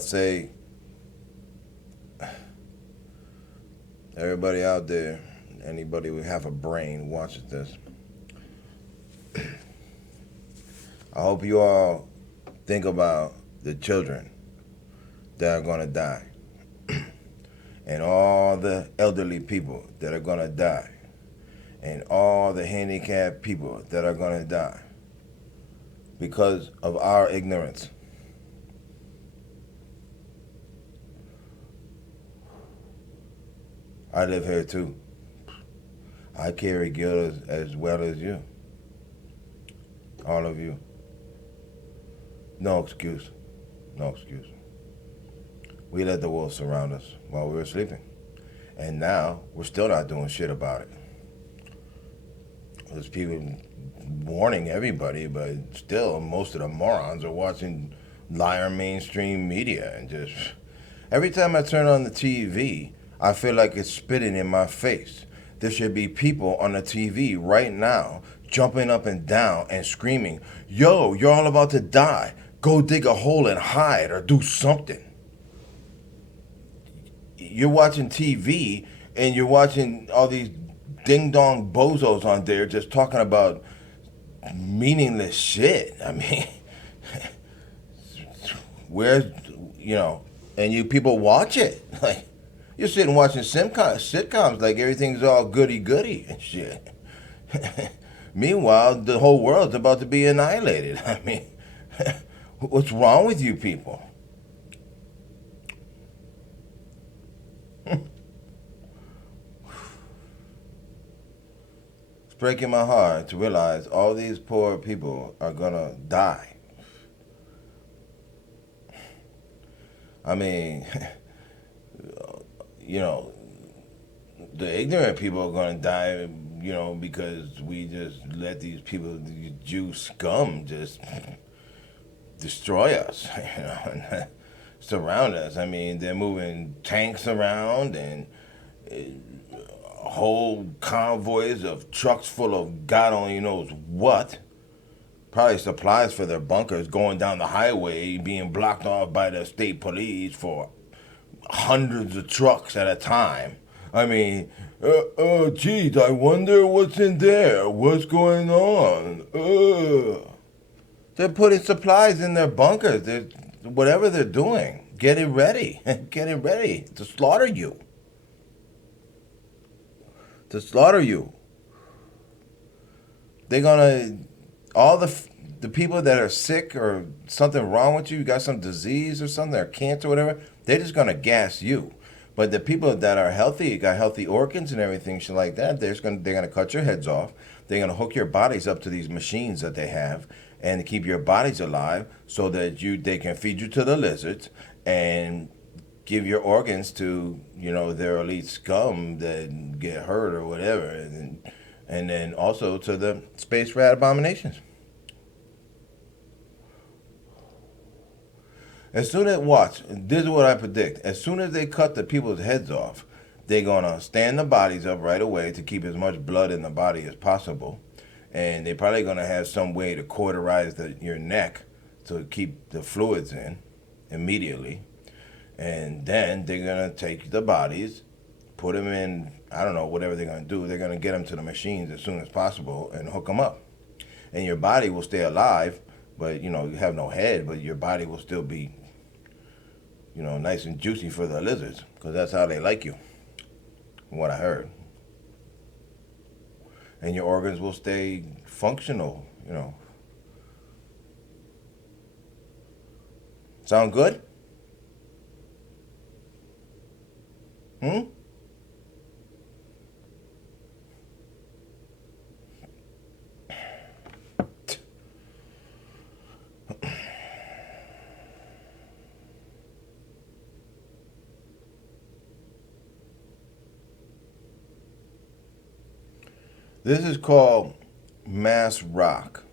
to say, everybody out there, anybody who have a brain watches this, I hope you all think about the children that are going to die and all the elderly people that are going to die and all the handicapped people that are going to die because of our ignorance. I live here too. I carry guilt as well as you. All of you. No excuse. No excuse. We let the wolves surround us while we were sleeping. And now we're still not doing shit about it. There's people warning everybody, but still most of the morons are watching liar mainstream media and just every time I turn on the TV, I feel like it's spitting in my face. There should be people on the TV right now jumping up and down and screaming, "Yo, you're all about to die. Go dig a hole and hide or do something." You're watching TV and you're watching all these ding dong bozos on there just talking about meaningless shit. I mean, where's, and you people watch it. Like, you're sitting watching sitcoms like everything's all goody goody and shit. Meanwhile, the whole world's about to be annihilated. I mean, what's wrong with you people? It's breaking my heart to realize all these poor people are gonna die. I mean, the ignorant people are gonna die, because we just let these people, these Jew scum, just destroy us, and surround us. I mean, they're moving tanks around and whole convoys of trucks full of God only knows what. Probably supplies for their bunkers going down the highway, being blocked off by the state police for hundreds of trucks at a time. I mean, geez, I wonder what's in there. What's going on? They're putting supplies in their bunkers. Whatever they're doing, get it ready. Get it ready to slaughter you. To slaughter you. They're gonna, all the people that are sick or something wrong with you got some disease or something, or cancer or whatever, they're just gonna gas you. But the people that are healthy, got healthy organs and everything, shit like that, they're gonna cut your heads off. They're gonna hook your bodies up to these machines that they have, and keep your bodies alive so that they can feed you to the lizards and give your organs to their elite scum that get hurt or whatever, and then also to the space rat abominations. As soon as, watch, this is what I predict. As soon as they cut the people's heads off, they're going to stand the bodies up right away to keep as much blood in the body as possible. And they're probably going to have some way to cauterize your neck to keep the fluids in immediately. And then they're going to take the bodies, put them in, I don't know, whatever they're going to do. They're going to get them to the machines as soon as possible and hook them up. And your body will stay alive, but, you have no head, but your body will still be nice and juicy for the lizards, because that's how they like you, from what I heard. And your organs will stay functional, Sound good? This is called mass rock.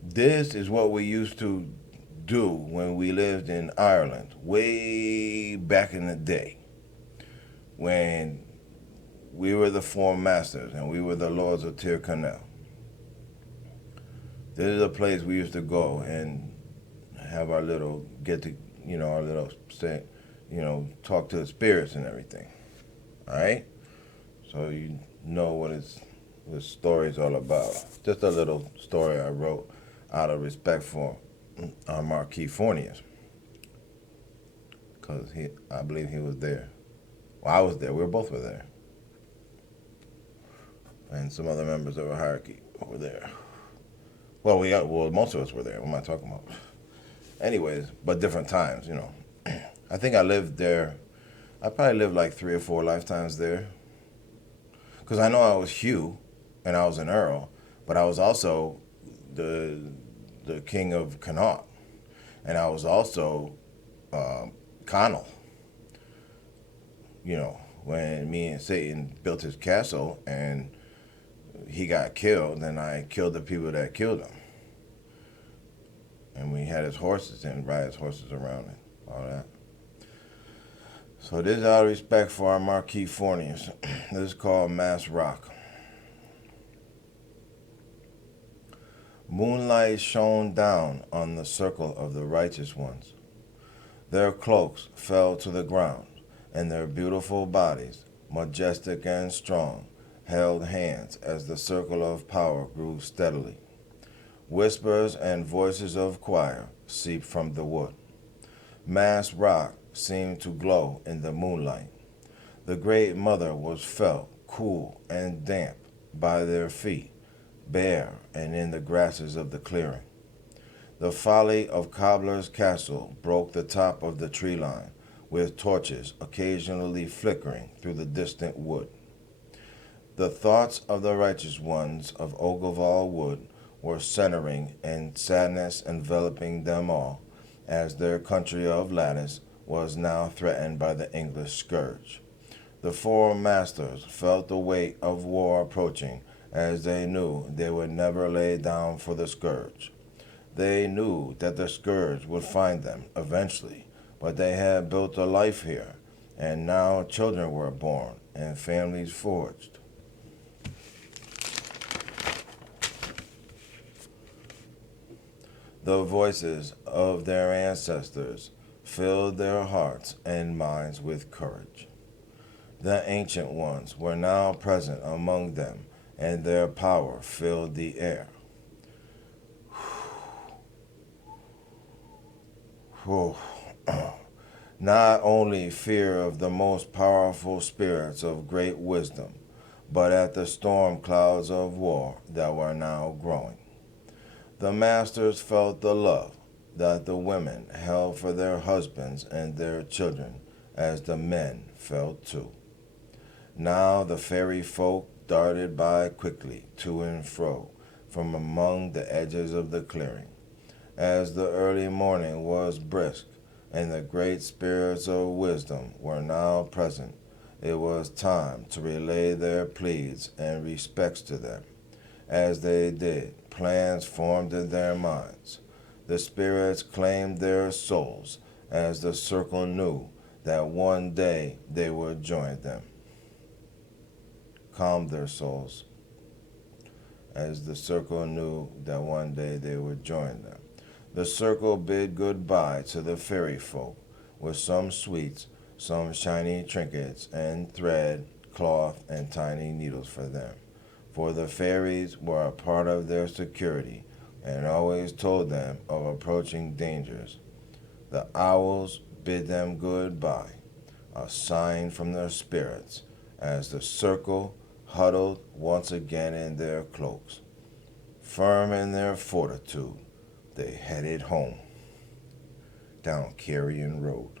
This is what we used to do when we lived in Ireland, way back in the day, when we were the Four Masters and we were the Lords of Tyrconnell. This is a place we used to go and have our little our little say, talk to the spirits and everything. All right, so you know what the story's all about. Just a little story I wrote out of respect for our Marquis Forneus, because I believe he was there. Well, I was there. We both were there, and some other members of our hierarchy were there. Well, most of us were there. What am I talking about? Anyways, but different times. I think I lived there. I probably lived like 3 or 4 lifetimes there. Because I know I was Hugh, and I was an Earl, but I was also the king of Connaught, and I was also Connell. When me and Satan built his castle and he got killed, and I killed the people that killed him. And we had his horses and ride his horses around and all that. So this is out of respect for our Marquis Forneus. This is called Mass Rock. Moonlight shone down on the circle of the righteous ones. Their cloaks fell to the ground, and their beautiful bodies, majestic and strong, held hands as the circle of power grew steadily. Whispers and voices of choir seeped from the wood. Mass Rock seemed to glow in the moonlight. The Great Mother was felt cool and damp by their feet, bare and in the grasses of the clearing. The folly of Cobbler's Castle broke the top of the tree line, with torches occasionally flickering through the distant wood. The thoughts of the righteous ones of Ogleval Wood were centering in sadness enveloping them all, as their country of lattice was now threatened by the English scourge. The four masters felt the weight of war approaching, as they knew they would never lay down for the scourge. They knew that the scourge would find them eventually, but they had built a life here, and now children were born and families forged. The voices of their ancestors filled their hearts and minds with courage. The ancient ones were now present among them, and their power filled the air. Not only fear of the most powerful spirits of great wisdom, but at the storm clouds of war that were now growing. The masters felt the love that the women held for their husbands and their children, as the men felt too. Now the fairy folk darted by quickly to and fro from among the edges of the clearing. As the early morning was brisk and the great spirits of wisdom were now present, it was time to relay their pleas and respects to them. As they did, plans formed in their minds. The spirits claimed their souls, as the circle knew that one day they would join them. Calmed their souls, as the circle knew that one day they would join them. The circle bid goodbye to the fairy folk with some sweets, some shiny trinkets, and thread, cloth, and tiny needles for them. For the fairies were a part of their security and always told them of approaching dangers. The owls bid them goodbye, a sign from their spirits, as the circle huddled once again in their cloaks. Firm in their fortitude, they headed home down Carrion Road.